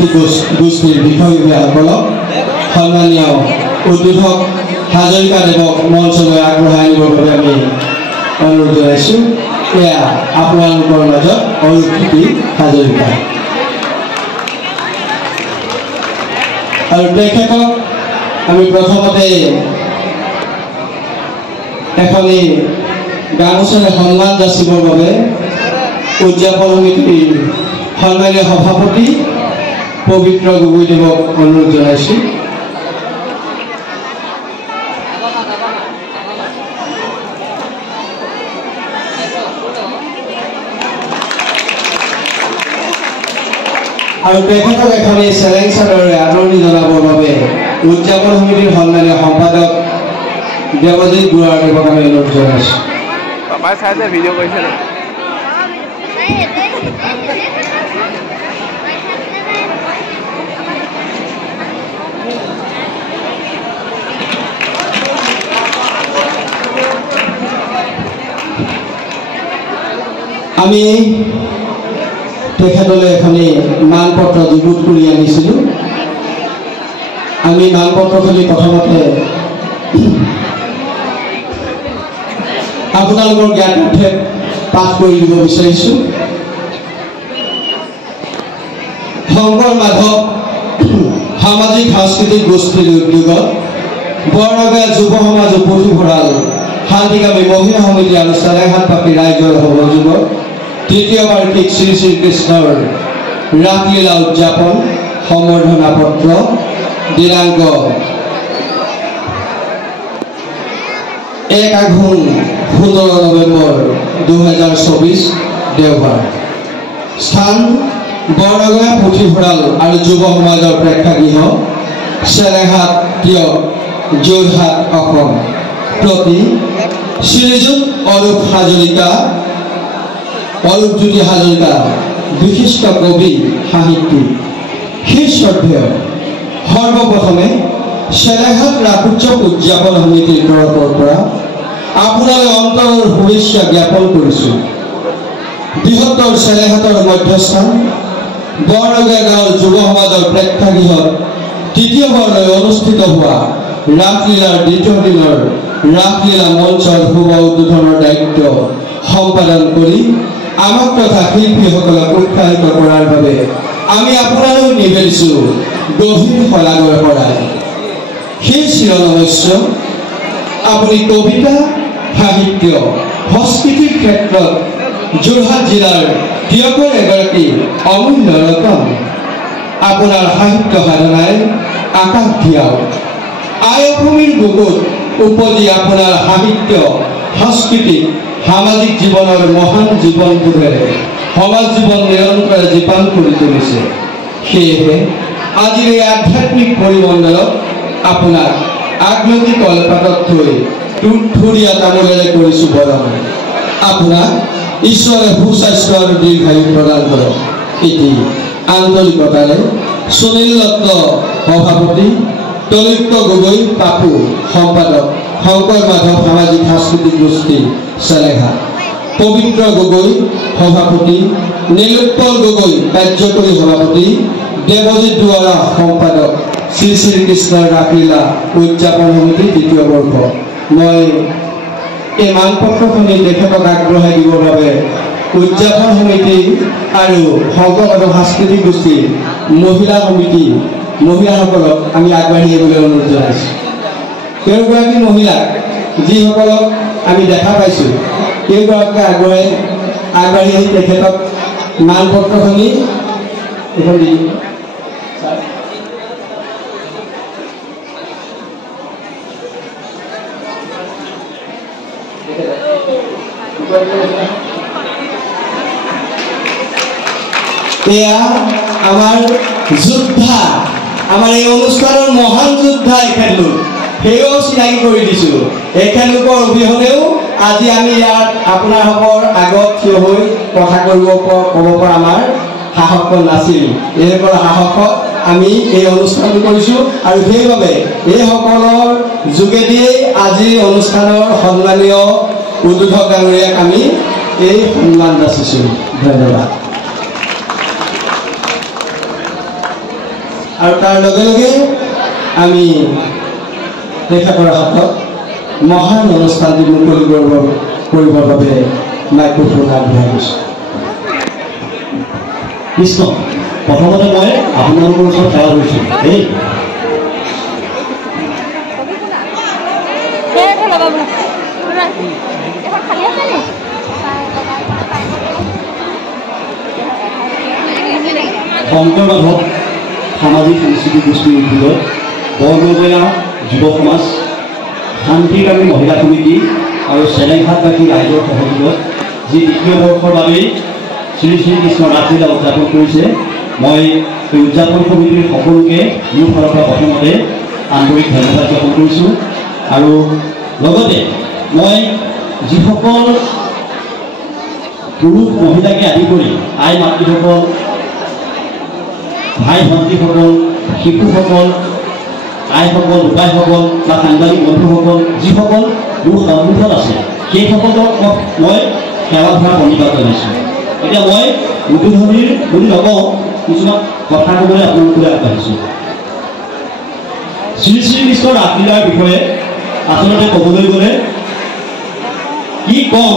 সাংস্কৃতিক গোষ্ঠীৰ বিষয়ববীয়াসকলক সন্মানীয় উদ্বোধক হাজৰিকা দেৱক মঞ্চলৈ আগবঢ়াই আনিবৰ বাবে আমি অনুৰোধ জনাইছোঁ। এয়া আপোনালোকৰ মাজত অৰূপজ্যোতি হাজৰিকা। আৰু তেখেতক আমি প্ৰথমতে এখনি গামোচাৰে সন্মান যাচিবৰ বাবে উদযাপন সমিতিৰ সন্মানীয় সভাপতি পবিত্ৰ গগৈদেৱক অনুৰোধ জনাইছোঁ। আৰু তেখেতক এখনি চেলেং চাদৰেৰে আদৰণি জনাবৰ বাবে উদযাপন সমিতিৰ সন্মানীয় সম্পাদক দেৱজিৎ বুঢ়াদেৱক আমি অনুৰোধ জনাইছোঁ। আমি তেখেতলৈ এখনি মানপত্ৰ যুগুত কৰি আনিছিলোঁ। আমি মানপত্ৰখিনি প্ৰথমতে আপোনালোকৰ জ্ঞাতাৰ্থে পাঠ কৰি দিব বিচাৰিছোঁ। শংকৰ মাধৱ সামাজিক সাংস্কৃতিক গোষ্ঠীৰ উদ্যোগত বৰনগা যুৱ সমাজ পুথিভঁৰাল শান্তিকামী মহিলা সমিতি আৰু চেলেংহাটবাসী ৰাইজৰ সহযোগত তৃতীয় বাৰ্ষিক শ্ৰী শ্ৰীকৃষ্ণৰ ৰাসলীলা উদযাপন সম্বৰ্ধনা পত্ৰ দিনাংক 1 আঘোণ 17 নৱেম্বৰ 2024 দেওবাৰ। স্থান বৰনগা পুথিভঁৰাল আৰু যুৱ সমাজৰ প্ৰেক্ষাগৃহ চেলেংহাট টিয়ক যোৰহাট অসম। প্ৰতি শ্ৰীযুত অৰূপজ্যোতি হাজৰিকা বিশিষ্ট কবি সাহিত্যিক শ্ৰদ্ধেয়। সৰ্বপ্ৰথমে চেলেংহাট ৰাস উৎসৱ উদযাপন সমিতিৰ তৰফৰ পৰা আপোনালৈ অন্তৰৰ শুভেচ্ছা জ্ঞাপন কৰিছোঁ। বৃহত্তৰ চেলেংহাটৰ মধ্যস্থান বৰনগা গাঁৱৰ যুৱ সমাজৰ প্ৰেক্ষাগৃহত তৃতীয়বাৰলৈ অনুষ্ঠিত হোৱা ৰাসলীলাৰ দ্বিতীয় দিনৰ ৰাসলীলা মঞ্চৰ শুভ উদ্বোধনৰ দায়িত্ব সম্পাদন কৰি আমাক তথা শিল্পীসকলক উৎসাহিত কৰাৰ বাবে আমি আপোনালৈ নিবেদিছোঁ গভীৰ শলাগৰ শৰাই। সেই চিৰনমস্য আপুনি কবিতা সাহিত্য সংস্কৃতিৰ ক্ষেত্ৰত যোৰহাট জিলাৰ টিয়কৰ এগৰাকী অমূল্য ৰতন। আপোনাৰ সাহিত্য সাধনাই আকাশ দিয়াওক। আই অসমীৰ বুকুত উপজি আপোনাৰ সাহিত্য সাংস্কৃতিক সামাজিক জীৱনৰ মহান জীৱনবোধেৰে সমাজ জীৱন নিৰন্তৰে জীপান কৰি তুলিছে। সেয়েহে আজিৰ এই আধ্যাত্মিক পৰিমণ্ডলত আপোনাক আগলতি কলপাতত থৈ থুৰীয়া তামোলেৰে কৰিছোঁ বৰণ। আপোনাক ঈশ্বৰে সুস্বাস্থ্য আৰু দীৰ্ঘায়ু প্ৰদান কৰক। এটি আন্তৰিকতাৰে সুনীল দত্ত সভাপতি, তলৈক্য গগৈ পাপু সম্পাদক, শংকৰ মাধৱ সামাজিক সাংস্কৃতিক গোষ্ঠী চেলেংহাট, পবিত্ৰ গগৈ সভাপতি, নীলোৎপল গগৈ কাৰ্যকৰী সভাপতি, দেৱজিৎ দুৱৰা সম্পাদক, শ্ৰী শ্ৰীকৃষ্ণৰ ৰাসলীলা উদযাপন সমিতি দ্বিতীয় বৰ্ষ। মই এই মানপত্ৰখিনি তেখেতক আগবঢ়াই দিবৰ বাবে উদযাপন সমিতি আৰু শংকৰ মাধৱ সাংস্কৃতিক গোষ্ঠীৰ মহিলা সমিতি মহিলাসকলক আমি আগবাঢ়ি আহিবলৈ অনুৰোধ জনাইছোঁ। কেইগৰাকী মহিলাক যিসকলক আমি দেখা পাইছোঁ কেইগৰাকীকে আগবাঢ়ি আহি তেখেতক মানপত্ৰখিনি এখন দি এয়া আমাৰ যোদ্ধা, আমাৰ এই অনুষ্ঠানৰ মহান যোদ্ধা এখেতলোক, সেয়াও চিনাকি কৰি দিছোঁ। এখেতলোকৰ অবিহনেও আজি আমি ইয়াত আপোনালোকৰ আগত থিয় হৈ কথা ক'ব পৰা আমাৰ সাহস নাছিল। এইসকল সাহসত আমি এই অনুষ্ঠানটো কৰিছোঁ আৰু সেইবাবে এইসকলৰ যোগেদিয়েই আজিৰ অনুষ্ঠানৰ সন্মানীয় উদ্বোধক ডাঙৰীয়াক আমি এই সন্মান যাচিছোঁ। ধন্যবাদ। আৰু তাৰ লগে লগে আমি তেখেতৰ হাতত মহান অনুষ্ঠানটি মুকলি কৰিবৰ বাবে মাইক্ৰফোন আগবঢ়াই দিছোঁ। কৃষ্ণ, প্ৰথমতে মই আপোনালোকৰ ওচৰত সেৱা কৰিছোঁ দেই। শংকৰ মাধৱ সামাজিক সাংস্কৃতিক গোষ্ঠীৰ উদ্যোগত বৰনগয়া যুৱ সমাজ, শান্তিকামী মহিলা সমিতি আৰু চেলেংঘাটবাসী ৰাইজৰ সহযোগত যি দ্বিতীয় বৰ্ষৰ বাবেই শ্ৰী শ্ৰীকৃষ্ণ ৰাসলীলা উদযাপন কৰিছে, মই এই উদযাপন সমিতিৰ সকলোকে মোৰ ফালৰ পৰা প্ৰথমতে আন্তৰিক ধন্যবাদ জ্ঞাপন কৰিছোঁ। আৰু লগতে মই যিসকল পুৰুষ মহিলাকে আদি কৰি আই মাতৃসকল, ভাই ভণ্টিসকল, শিশুসকল, আইসকল, বোপাইসকল বা সাংবাদিক বন্ধুসকল যিসকল মোৰ সন্মুখত আছে, সেইসকলক মই সেৱা ধৰা প্ৰণিপাত জনাইছোঁ। এতিয়া মই উদ্বোধনীৰ বুলি নকওঁ, কিছুমান কথা ক'বলৈ আপোনালোকলৈ আগবাঢ়িছোঁ। শ্ৰী শ্ৰীকৃষ্ণৰ ৰাসলীলাৰ বিষয়ে আচলতে ক'বলৈ গ'লে কি ক'ম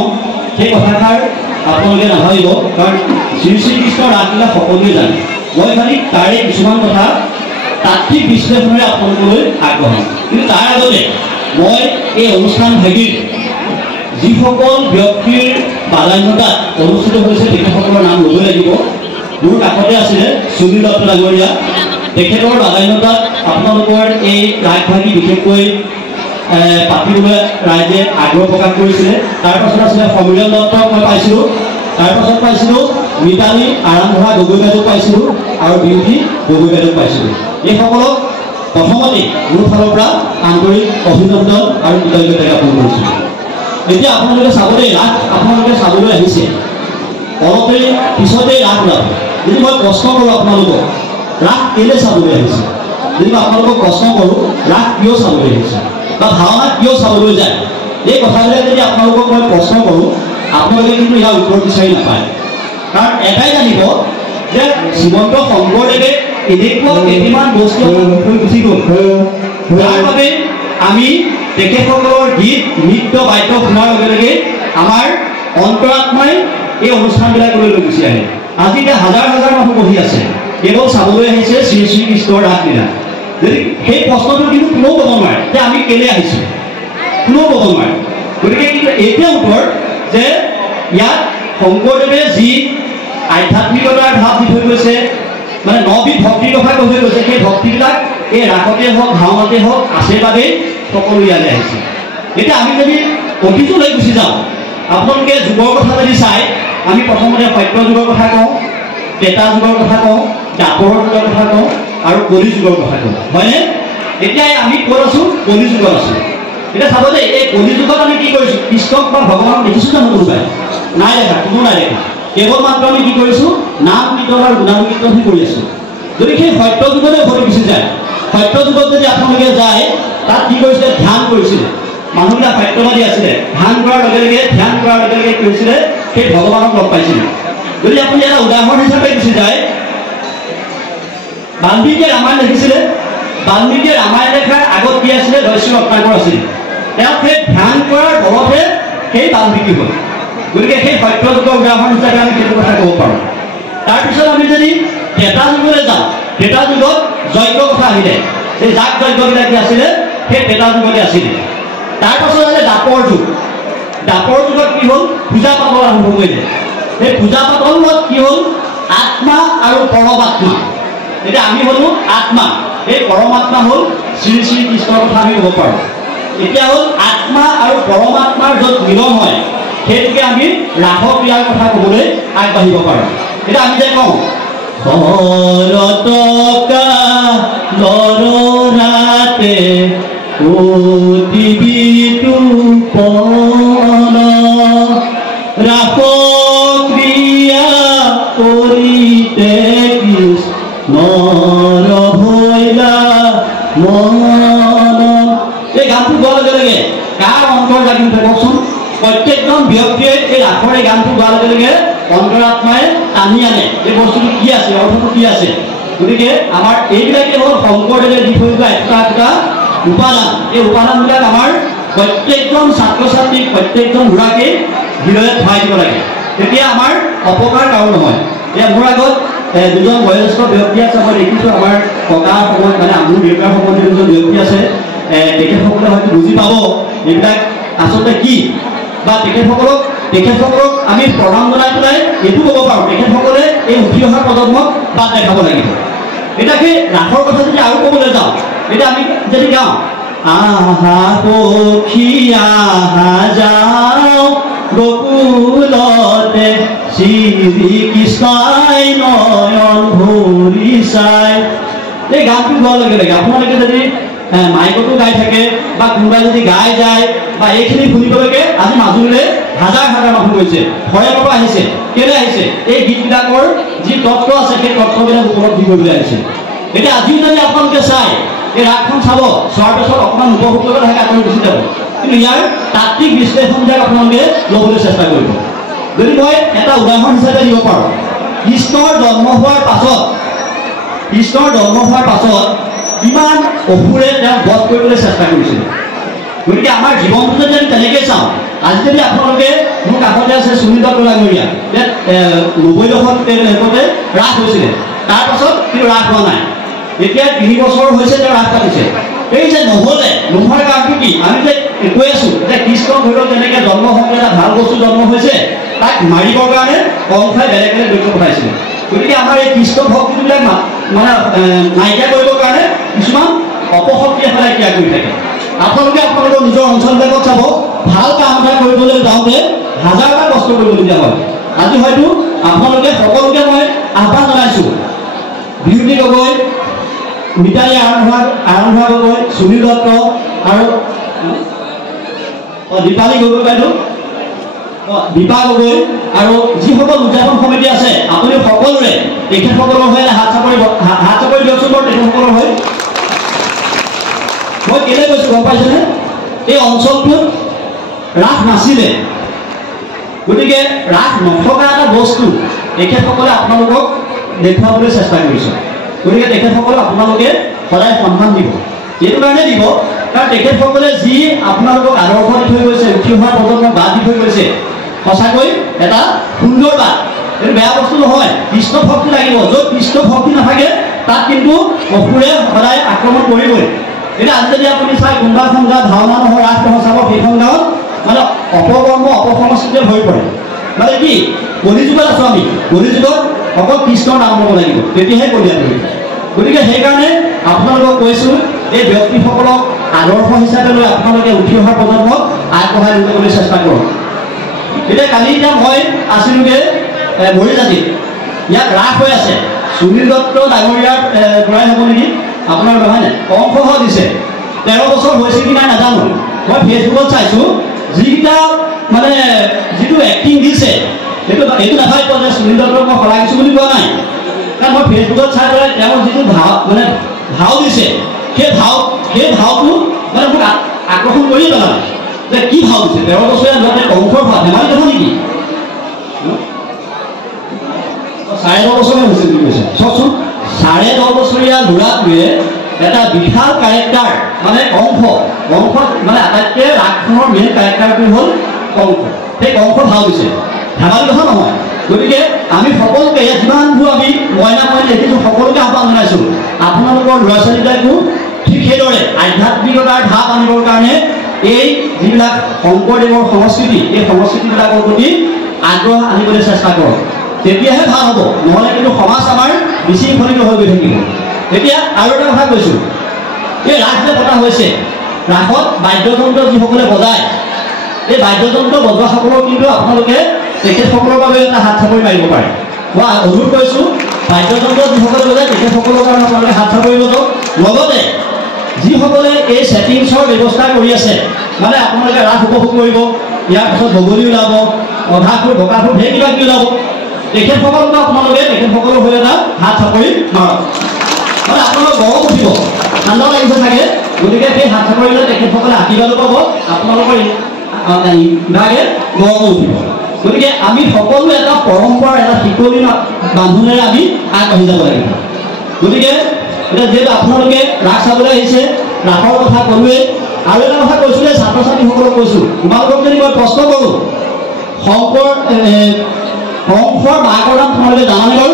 সেই কথাষাৰ আপোনালোকে নাভাবিব, কাৰণ শ্ৰী শ্ৰীকৃষ্ণৰ ৰাসলীলা সকলোৱে জানে। মই খালি তাৰে কিছুমান কথা তাত্ত্বিক বিশ্লেষণেৰে আপোনালোকলৈ আগবঢ়াম। কিন্তু তাৰ আগতে মই এই অনুষ্ঠান ভাগিৰ যিসকল ব্যক্তিৰ প্ৰাধান্যতাত অনুষ্ঠিত হৈছে তেখেতসকলৰ নাম ল'ব লাগিব। মোৰ কাষতে আছিলে সুনীল দত্ত ডাঙৰীয়া, তেখেতৰ প্ৰাধান্যতাত আপোনালোকৰ এই ৰাগভাগী বিশেষকৈ পাতিবলৈ ৰাইজে আগ্ৰহ প্ৰকাশ কৰিছিলে। তাৰপাছত আছিলে সমীৰণ দত্তক মই পাইছিলোঁ, তাৰপাছত পাইছিলোঁ মিতালী আৰামধৰা গগৈ বাইদেউক পাইছিলোঁ আৰু বিউটি গগৈ বাইদেউক পাইছিলোঁ। এইসকলক প্ৰথমতে মোৰ ফালৰ পৰা আন্তৰিক অভিনন্দন আৰু কৃতজ্ঞতা জ্ঞাপন কৰিছোঁ। এতিয়া আপোনালোকে চাবলৈ ৰাস আপোনালোকে চাবলৈ আহিছে, অলপে পিছতেই ৰাস ওলাব। যদি মই প্ৰশ্ন কৰোঁ আপোনালোকক ৰাস কেলৈ চাবলৈ আহিছে, যদি মই আপোনালোকক প্ৰশ্ন কৰোঁ ৰাস কিয় চাবলৈ আহিছে বা ভাওনা কিয় চাবলৈ যায়, এই কথাবিলাক যদি আপোনালোকক মই প্ৰশ্ন কৰোঁ আপোনালোকে কিন্তু ইয়াৰ উত্তৰ বিচাৰি নাপায়। কাৰণ এটাই জানিব যে শ্ৰীমন্ত শংকৰদেৱে এনেকুৱা কেইটামান বস্তু থৈ গুচি গ'ল, যাৰ বাবে আমি তেখেতসকলৰ গীত নৃত্য বাদ্য শুনাৰ লগে লগে আমাৰ অন্তৰাত্মাই এই অনুষ্ঠানবিলাকলৈ লৈ গুচি আহে। আজি এতিয়া হাজাৰ হাজাৰ মানুহ বহি আছে, কেৱল চাবলৈ আহিছে শ্ৰী শ্ৰীকৃষ্ণৰ ৰাসলীলা। যদি সেই প্ৰশ্নটো কিন্তু কোনেও ক'ব নোৱাৰে যে আমি কেলৈ আহিছোঁ, কোনেও ক'ব নোৱাৰে। গতিকে কিন্তু এতিয়া উত্তৰ যে ইয়াত শংকৰদেৱে যি আধ্যাত্মিকতাৰ ভাৱ দি থৈ গৈছে, মানে নবিধ ভক্তিৰ কথা কৈ থৈ গৈছে, সেই ভক্তিবিলাক এই ৰাসতে হওক ভাওনাতে হওক আছে বাবেই সকলো ইয়ালৈ আহিছে। এতিয়া আমি যদি অতীতলৈ গুচি যাওঁ, আপোনালোকে যুগৰ কথা যদি চাই, আমি প্ৰথমতে সত্য যুগৰ কথা কওঁ, ত্ৰেতা যুগৰ কথা কওঁ, দ্বাপৰৰ যুগৰ কথা কওঁ আৰু কলি যুগৰ কথা কওঁ, হয়নে? এতিয়া আমি ক'ত আছোঁ? কলি যুগত আছোঁ। এতিয়া চাব দেই, এই কলি যুগত আমি কি কৰিছোঁ? কৃষ্ণক বা ভগৱানক দেখিছোঁ জানো কোনোবাই? নাই দেখা, কোনো নাই দেখা। কেৱল মাত্ৰ আমি কি কৰিছোঁ? নাম কীৰ্তন আৰু গুণানুকীৰ্তনহে কৰি আছোঁ। যদি সেই সত্য যুগলৈ উভতি গুচি যায়, সত্য যুগত যদি আপোনালোকে যায়, তাত কি কৰিছিলে? ধ্যান কৰিছিলে। মানুহবিলাক সত্যবাদী আছিলে, ধ্যান কৰাৰ লগে লগে ধ্যান কৰাৰ লগে লগে কি হৈছিলে? সেই ভগৱানক লগ পাইছিলে। যদি আপুনি এটা উদাহৰণ হিচাপে গুচি যায়, বাল্মীকিয়ে ৰামায়ণ লিখিছিলে। বাল্মীকিয়ে ৰামায়ণ লেখাৰ আগত কি আছিলে? দস্যু ৰত্নাকৰ আছিলে। তেওঁ সেই ধ্যান কৰাৰ বলতহে সেই বাল্মীকি হ'ল। গতিকে সেই সত্য যুগৰ উদাহৰণ হিচাপে আমি সেইটো কথা ক'ব পাৰোঁ। তাৰপিছত আমি যদি ত্ৰেতা যুগলৈ যাওঁ, ত্ৰেতা যুগত যজ্ঞ কথা আহিলে। সেই যাগ যজ্ঞবিলাক কি আছিলে? সেই ত্ৰেতা যুগতে আছিলে। তাৰপাছত আহিলে দ্বাপৰ যুগ। দ্বাপৰ যুগত কি হ'ল? পূজা পাতল আৰম্ভ কৰিলে। সেই পূজা পাতলত কি হ'ল? আত্মা আৰু পৰমাত্মা। এতিয়া আমি হ'লোঁ আত্মা, এই পৰমাত্মা হ'ল শ্ৰী শ্ৰীকৃষ্ণৰ কথা আমি ক'ব পাৰোঁ। এতিয়া হ'ল আত্মা আৰু পৰমাত্মাৰ য'ত মিলন হয়, সেইটোকে আমি ৰাসক্ৰিয়াৰ কথা ক'বলৈ আগবাঢ়িব পাৰোঁ। এতিয়া আমি যে কওঁ হৰতকা লৰাতে অতিবিতু পন ৰাসক্ৰিয়া কৰিতে কৃষ্ণৰ ভৈলা মন। এই গানটো গোৱাৰ লগে লগে কাৰ অন্তৰ লাগি উঠে কওকচোন? প্ৰত্যেকজন ব্যক্তিয়ে এই ৰাসৰ এই গানটো গোৱাৰ লগে লগে অন্তৰাত্মাই টানি আনে এই বস্তুটো কি আছে, অৰ্থটো কি আছে। গতিকে আমাৰ এইবিলাকে হ'ল শংকৰদেৱে দি থৈ যোৱা এটা উপাদান। এই উপাদানবিলাক আমাৰ প্ৰত্যেকজন ছাত্ৰ ছাত্ৰীক প্ৰত্যেকজন ল'ৰাকে হৃদয়ত ভৰাই দিব লাগে, তেতিয়া আমাৰ অপকাৰ কাৰো নহয়। এতিয়া মোৰ আগত দুজন বয়োজ্যেষ্ঠ ব্যক্তি আছে, মই দেখিছোঁ আমাৰ ককাৰ সময়ত মানে মোৰ দেউতাৰ সময়ত দুজন ব্যক্তি আছে, তেখেতসকলে হয়তো বুজি পাব এইবিলাক আচলতে কি, বা তেখেতসকলক আমি প্ৰণাম জনাই পেলাই এইটো ক'ব পাৰোঁ, তেখেতসকলে এই উঠি অহা প্ৰজন্মক বাট দেখাব লাগিব। এতিয়া সেই ৰাসৰ কথা যদি আৰু ক'বলৈ যাওঁ, এতিয়া আমি যদি গাওঁ আহা পক্ষী আহা যাওঁ গকুলতে শ্ৰীকৃষ্ণই নয়ন ভৰি চাই, এই গানটো গোৱাৰ লগে লগে আপোনালোকে যদি মাইকতো গাই থাকে বা কোনোবাই যদি গাই যায় বা এইখিনি শুনিবলৈকে আজি মাজুলীলৈ হাজাৰ হাজাৰ মানুহ গৈছে, ফৰেনৰ পৰা আহিছে। কেলৈ আহিছে? এই গীতবিলাকৰ যি তত্ত্ব আছে সেই তত্ত্ববিলাক উপলব্ধি কৰিবলৈ আহিছে। এতিয়া আজিও যদি আপোনালোকে চাই এই ৰাসখন চাব, চোৱাৰ পিছত অকণমান উপভোগ কৰিব থাকে, আপোনালোকে গুচি যাব, কিন্তু ইয়াৰ তাত্ত্বিক বিশ্লেষণবিলাক আপোনালোকে ল'বলৈ চেষ্টা কৰিব। যদি মই এটা উদাহৰণ হিচাপে দিব পাৰোঁ, কৃষ্ণৰ জন্ম হোৱাৰ পাছত কিমান অসুৰে তেওঁক বধ কৰিবলৈ চেষ্টা কৰিছিল। গতিকে আমাৰ জীৱনটো যদি আমি তেনেকৈ চাওঁ, আজি যদি আপোনালোকে মোৰ কাষতে আছে সুনীল দত্ত ডাঙৰীয়া, 90 দশক শেষতে ৰাস হৈছিলে, তাৰপাছত কিন্তু ৰাস হোৱা নাই। এতিয়া 3 বছৰ হৈছে তেওঁ ৰাস পাতিছে। এই যে নোহোৱাৰ কাৰণটো কি? আমি যে কৈ আছোঁ যে কৃষ্ণ ধৰি লওক তেনেকৈ জন্ম হওঁতে এটা ভাল বস্তু জন্ম হৈছে, তাক মাৰিবৰ কাৰণে কংসই বেলেগ বেলেগ দৈত্য পঠাইছিলে। গতিকে আমাৰ এই কৃষ্ণ ভক্তিবিলাক মানে নাইকিয়া কৰিবৰ কাৰণে কিছুমান অপশক্তিয়ে সদায় ক্ৰিয়া কৰি থাকে। আপোনালোকৰ নিজৰ অঞ্চলবিলাকত চাব, ভাল কাম এটা কৰিবলৈ যাওঁতে হাজাৰটা কষ্ট কৰিবলগীয়া হয়। আজি হয়তো আপোনালোকে সকলোকে মই আহ্বান জনাইছোঁ, বিউতি গগৈ, মিতালী আৰম্ভা গগৈ, সুনীল দত্ত আৰু দীপালী গগৈ বাইদেউ, দীপা গগৈ আৰু যিসকল উদযাপন সমিতি আছে, আপুনি সকলোৰে তেখেতসকলৰ হৈ হাত চাপৰি দিয়কচোন বাৰু তেখেতসকলৰ হৈ। মই কেলৈ কৈছোঁ গম পাইছেনে? এই অঞ্চলটোত ৰাস নাছিলে, গতিকে ৰাস নথকা এটা বস্তু তেখেতসকলে আপোনালোকক দেখুৱাবলৈ চেষ্টা কৰিছে। গতিকে তেখেতসকলক আপোনালোকে সদায় সন্মান দিব। এইটো কাৰণে দিব কাৰণ তেখেতসকলে যি আপোনালোকক আদৰ্শ দি থৈ গৈছে, উঠি অহা প্ৰজন্মক বাদ দি থৈ গৈছে, সঁচাকৈ এটা সুন্দৰ বাট। এইটো বেয়া বস্তু নহয়। কৃষ্ণ ভক্তি লাগিব, য'ত কৃষ্ণ ভক্তি নাথাকে তাত কিন্তু অসুৰে সদায় আক্ৰমণ কৰিবই। এতিয়া আজি যদি আপুনি চাই কোনোবা এখন গাঁৱত ভাওনা নহয়, ৰাস নহয় চাব, সেইখন গাঁৱত মানে অপকৰ্ম অপসংস্কৃতিৰে ভৰি পৰে। মানে কি? কলিযুগত আছোঁ আমি, কলিযুগত অকল কৃষ্ণৰ নাম ল'ব লাগিব, তেতিয়াহে কলিয়াত ধৰিব। গতিকে সেইকাৰণে আপোনালোকক কৈছোঁ, এই ব্যক্তিসকলক আদৰ্শ হিচাপে লৈ আপোনালোকে উঠি অহা প্ৰজন্মক আগবঢ়াই নিবলৈ চেষ্টা কৰক। এতিয়া কালি মই আছিলোগৈ মৰিজাতিত, ইয়াত ৰাস হৈ আছে, সুনীল দত্ত ডাঙৰীয়াৰ পৰাই হ'ব নেকি আপোনাৰ নহয় নে? অংশ দিছে, 13 বছৰ হৈছে কি নাই নাজানো। মই ফেচবুকত চাইছোঁ, যিকেইটা মানে যিটো এক্টিং দিছে এইটো নাভাবিব যে সুনীল দত্তক মই শলাগিছোঁ বুলি কোৱা নাই, কাৰণ মই ফেচবুকত চাই পেলাই তেওঁৰ যিটো ভাও দিছে, সেই ভাওটো মানে মোক আকৰ্ষণ কৰিয়ে পেলালে যে কি ভাও দিছে। 13 বছৰীয়া ল'ৰাটোৱে কংসৰ ভাও ধেমালি দেখোন নেকি? 10.5 বছৰে হৈছে বুলি কৈছে। চাওকচোন, 10.5 বছৰীয়া ল'ৰাটোৱে এটা বিশাল কেৰেক্টাৰ মানে কংস মানে আটাইতকৈ ৰাসখনৰ মেইন কেৰেক্টাৰটো হ'ল কংস, সেই কংস ভাও দিছে, ধেমালি কথা নহয়। গতিকে আমি সকলোকে যিমানবোৰ আমি মইনা দেখিছোঁ সকলোকে আহ্বান জনাইছোঁ, আপোনালোকৰ ল'ৰা ছোৱালীবিলাকো ঠিক সেইদৰে আধ্যাত্মিকতাৰ ঢাপ আনিবৰ কাৰণে এই যিবিলাক শংকৰদেৱৰ সংস্কৃতি, এই সংস্কৃতিবিলাকৰ প্ৰতি আগ্ৰহ আনিবলৈ চেষ্টা কৰক, তেতিয়াহে ভাল হ'ব। নহ'লে কিন্তু সমাজ আমাৰ বিশৃংখলিত হৈ গৈ থাকিব। এতিয়া আৰু এটা কথা কৈছোঁ, এই ৰাস যে পতা হৈছে, ৰাসত বাদ্যযন্ত্ৰ যিসকলে বজায়, এই বাদ্যযন্ত্ৰ বজোৱাসকলক কিন্তু আপোনালোকে তেখেতসকলৰ বাবে এটা হাত চাপৰি মাৰিব পাৰে। মই অনুৰোধ কৰিছোঁ, বাদ্যযন্ত্ৰ যিসকলে বজায় তেখেতসকলৰ কাৰণে আপোনালোকে হাত চাপৰি বজাওক। লগতে যিসকলে এই ছেটিংছৰ ব্যৱস্থা কৰি আছে, মানে আপোনালোকে ৰাস উপভোগ কৰিব, ইয়াৰ পিছত বগলী ওলাব, অধাসুৰ বকাসুৰ ঢেৰ কিবা কিবি ওলাব, তেখেতসকলকো আপোনালোকে তেখেতসকলৰ হৈ এটা হাত চাপৰি মাৰক। মানে আপোনালোকৰ গৰম উঠিব, ঠাণ্ডা লাগিছে চাগে, গতিকে সেই হাত চাপৰিলৈ তেখেতসকলে আশীৰ্বাদো পাব, আপোনালোকৰ ইভাগে গৰমো উঠিব। গতিকে আমি সকলো এটা পৰম্পৰাৰ এটা শিকলি বান্ধোনেৰে আমি আগবাঢ়ি যাব লাগিব। গতিকে এতিয়া যিহেতু আপোনালোকে ৰাস চাবলৈ আহিছে, ৰাসৰ কথা ক'লোৱে। আৰু এটা কথা কৈছোঁ যে ছাত্ৰ ছাত্ৰীসকলক কৈছোঁ, তোমালোকক যদি মই প্ৰশ্ন কৰোঁ, কংসৰ মাকৰ নাম তোমালোকে জানানে বাৰু?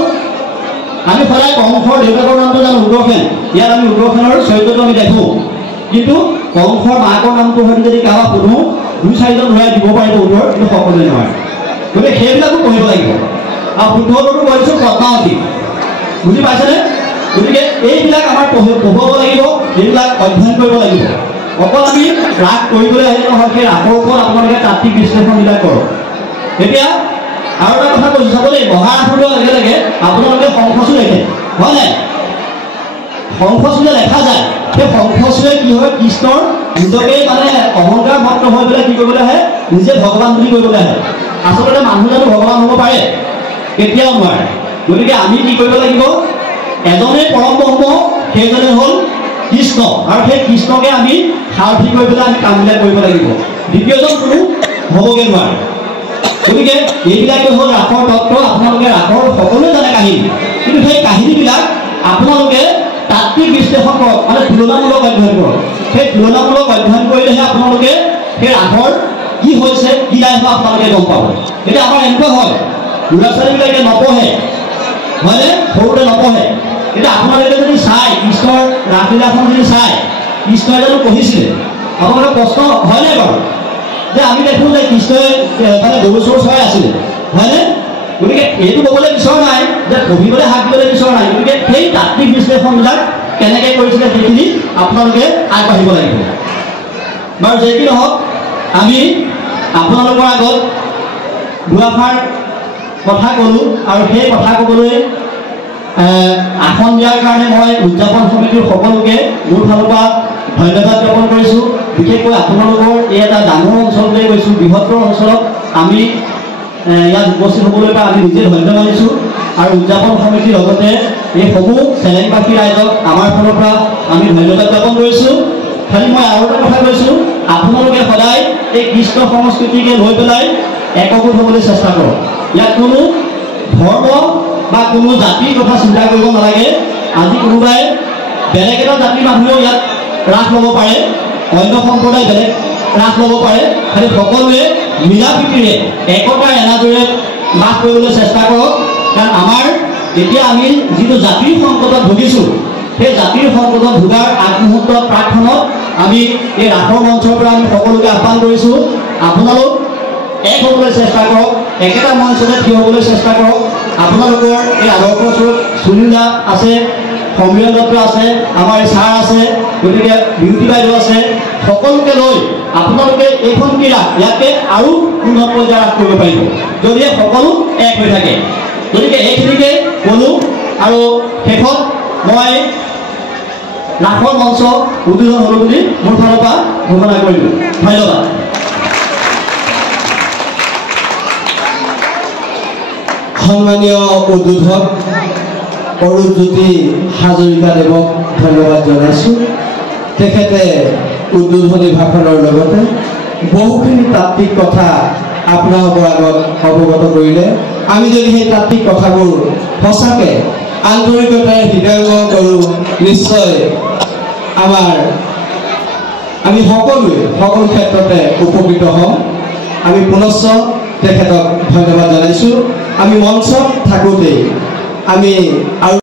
আমি সদায় কংসৰ দেউতাকৰ নামটো জানো উগ্ৰসেন, ইয়াত আমি উগ্ৰসেনৰ চৰিত্ৰটো আমি দেখোঁ। কিন্তু কংসৰ মাকৰ নামটো হয়তো যদি কাৰোবাক সোধোঁ, 2-4জন ঘূৰাই দিব পাৰিব উত্তৰ, কিন্তু সকলোৱে নহয়। গতিকে সেইবিলাকো পঢ়িব লাগিব। আৰু শুদ্ধটোতো কৈছোঁ পদ্মাৱতী, বুজি পাইছেনে? গতিকে এইবিলাক আমাৰ পঢ়ুৱাব লাগিব, এইবিলাক অধ্যয়ন কৰিব লাগিব। অকল আমি ৰাস কৰিবলৈ আহিলে নহয়, সেই ৰাসৰ ওপৰত আপোনালোকে তাত্ত্বিক বিশ্লেষণবিলাক কৰক। এতিয়া আৰু এটা কথা কৈছোঁ, চাব দেই, মহাৰাসৰ লগে লগে আপোনালোকে শংখচূড় দেখে, হয় নাই? শংখচূড়ে দেখা যায়, সেই শংখচূড়ে কি হয়, কৃষ্ণৰ নিজকে মানে অহংকাৰ ভক্ত হৈ পেলাই কি কৰিবলৈ আহে, নিজে ভগৱান বুলি কৰিবলৈ আহে। আচলতে মানুহ জানো ভগৱান হ'ব পাৰে? কেতিয়াও নোৱাৰে। গতিকে আমি কি কৰিব লাগিব, এজনে পৰম ব্ৰহ্ম, সেইজনে হ'ল কৃষ্ণ, আৰু সেই কৃষ্ণকে আমি সাৰথি কৰি পেলাই আমি কামবিলাক কৰিব লাগিব। দ্বিতীয়জন কোনো হ'বগৈ নোৱাৰে। গতিকে এইবিলাকে হ'ল ৰাসৰ তত্ত্ব। আপোনালোকে ৰাসৰ সকলোৱে জানে কাহিনী, কিন্তু সেই কাহিনীবিলাক আপোনালোকে তাত্ত্বিক বিশ্লেষণ কৰক, মানে তুলনামূলক অধ্যয়ন কৰক। সেই তুলনামূলক অধ্যয়ন কৰিলেহে আপোনালোকে সেই ৰাসৰ কি হৈছে, কি নাই হোৱা আপোনালোকে গম পাব। এতিয়া আমাৰ এনেকুৱা হয়, ল'ৰা ছোৱালীবিলাকে নপঢ়ে, হয়নে? সৰুতে নপঢ়ে। এতিয়া আপোনালোকে যদি চাই, কৃষ্ণৰ ৰাসলীলাখন যদি চাই, কৃষ্ণই জানো পঢ়িছিলে? আপোনালোকৰ প্ৰশ্ন হয়নে বাৰু? যে আমি দেখোঁ যে কৃষ্ণই মানে গৰু চৰু চৰাই আছিলে, হয়নে? গতিকে এইটো ক'বলৈ বিচৰা নাই যে পঢ়িবলৈ হাত দিবলৈ বিচৰা নাই। গতিকে সেই তাত্ত্বিক বিশ্লেষণবিলাক কেনেকৈ কৰিছিলে সেইখিনি আপোনালোকে আগবাঢ়িব লাগিব। বাৰু যি কি নহওক, আমি আপোনালোকৰ আগত দুআষাৰ কথা ক'লোঁ, আৰু সেই কথা ক'বলৈ আসন দিয়াৰ কাৰণে মই উদযাপন সমিতিৰ সকলোকে মোৰ ফালৰ পৰা ধন্যবাদ জ্ঞাপন কৰিছোঁ। বিশেষকৈ আপোনালোকৰ এই এটা ডাঙৰ অঞ্চললৈ গৈছোঁ, বৃহত্তৰ অঞ্চলত আমি ইয়াত উপস্থিত হ'বলৈ পাই আমি নিজে ধন্য মানিছোঁ। আৰু উদযাপন সমিতিৰ লগতে এই সমূহ চেলেংবাসী ৰাইজক আমাৰ ফালৰ পৰা আমি ধন্যবাদ জ্ঞাপন কৰিছোঁ। খালি মই আৰু এটা কথা কৈছোঁ, আপোনালোকে সদায় এই কৃষ্ণ সংস্কৃতিকে লৈ পেলাই একগোট হ'বলৈ চেষ্টা কৰক। ইয়াত কোনো ধৰ্ম বা কোনো জাতিৰ কথা চিন্তা কৰিব নালাগে। আজি কোনোবাই বেলেগ এটা জাতিৰ মানুহেও ইয়াত ৰাস ল'ব পাৰে, অন্য সম্প্ৰদায় বেলেগ ৰাস ল'ব পাৰে। খালি সকলোৱে মিলা প্ৰীতিৰে একতাৰ এনাজৰে বাস কৰিবলৈ চেষ্টা কৰক। কাৰণ আমাৰ এতিয়া আমি যিটো জাতিৰ সংকটত ভুগিছোঁ, সেই জাতিৰ সংকটত ভোগাৰ আগমুহূৰ্তত প্ৰাকখনত আমি এই ৰাসৰ মঞ্চৰ পৰা আমি সকলোকে আহ্বান কৰিছোঁ, আপোনালোক এক হ'বলৈ চেষ্টা কৰক, একেটা মঞ্চতে থিয় হ'বলৈ চেষ্টা কৰক। আপোনালোকৰ এই আদৰ্শ স্বৰূপ সুনীল দা আছে, সমীৰণ দত্ত আছে, আমাৰ ছাৰ আছে, গতিকে বিউটি বাইদেউ আছে, সকলোকে লৈ আপোনালোকে এইখন কি ৰাস, ইয়াতকৈ আৰু উন্নত পৰ্যায়ৰ ৰাস কৰিব পাৰিব যদিহে সকলো এক হৈ থাকে। গতিকে এইখিনিকে ক'লোঁ, আৰু শেষত মই ৰাসৰ মঞ্চ উদ্বোধন হ'লোঁ বুলি মোৰ ফালৰ পৰা ঘোষণা কৰিলোঁ। ধন্যবাদ। সন্মানীয় উদ্বোধক অৰুণজ্যোতি হাজৰিকাদেৱক ধন্যবাদ জনাইছোঁ। তেখেতে উদ্বোধনী ভাষণৰ লগতে বহুখিনি তাত্ত্বিক কথা আপোনালোকৰ আগত অৱগত কৰিলে। আমি যদি সেই তাত্ত্বিক কথাবোৰ সঁচাকৈ আন্তৰিকতাৰে হৃদয়ংগম কৰোঁ, নিশ্চয় আমি সকলোৱে সকলো ক্ষেত্ৰতে উপকৃত হ'ম। আমি পুনশ্চ তেখেতক ধন্যবাদ জনাইছোঁ। আমি মঞ্চত থাকোঁতেই আমি আৰু